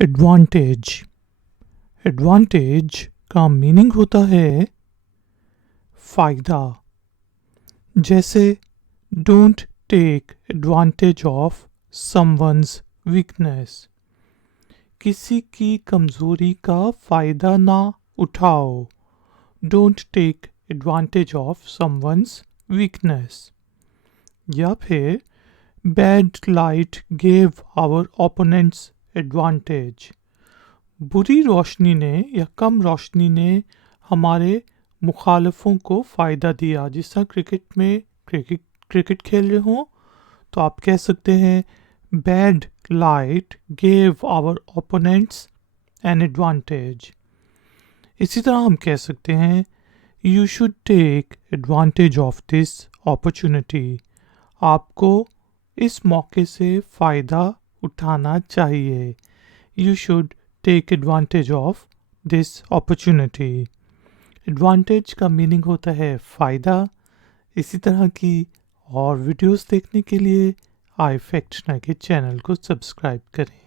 Advantage advantage کا meaning ہوتا ہے فائدہ. جیسے don't take advantage of some one's weakness, کسی کی کمزوری کا فائدہ نہ اٹھاؤ. Don't take advantage of some one's weakness. یا پھر bad light give our opponents advantage, بری روشنی نے یا کم روشنی نے ہمارے مخالفوں کو فائدہ دیا. جس طرح کرکٹ میں کرکٹ کھیل رہے ہوں تو آپ کہہ سکتے ہیں bad light give our opponents an advantage. اسی طرح ہم کہہ سکتے ہیں you should take advantage of this opportunity, آپ کو اس موقع سے فائدہ اٹھانا چاہیے. You should take advantage of this opportunity. Advantage کا میننگ ہوتا ہے فائدہ. اسی طرح کی اور ویڈیوز دیکھنے کے لیے آئی فیکٹنر کے چینل کو سبسکرائب کریں.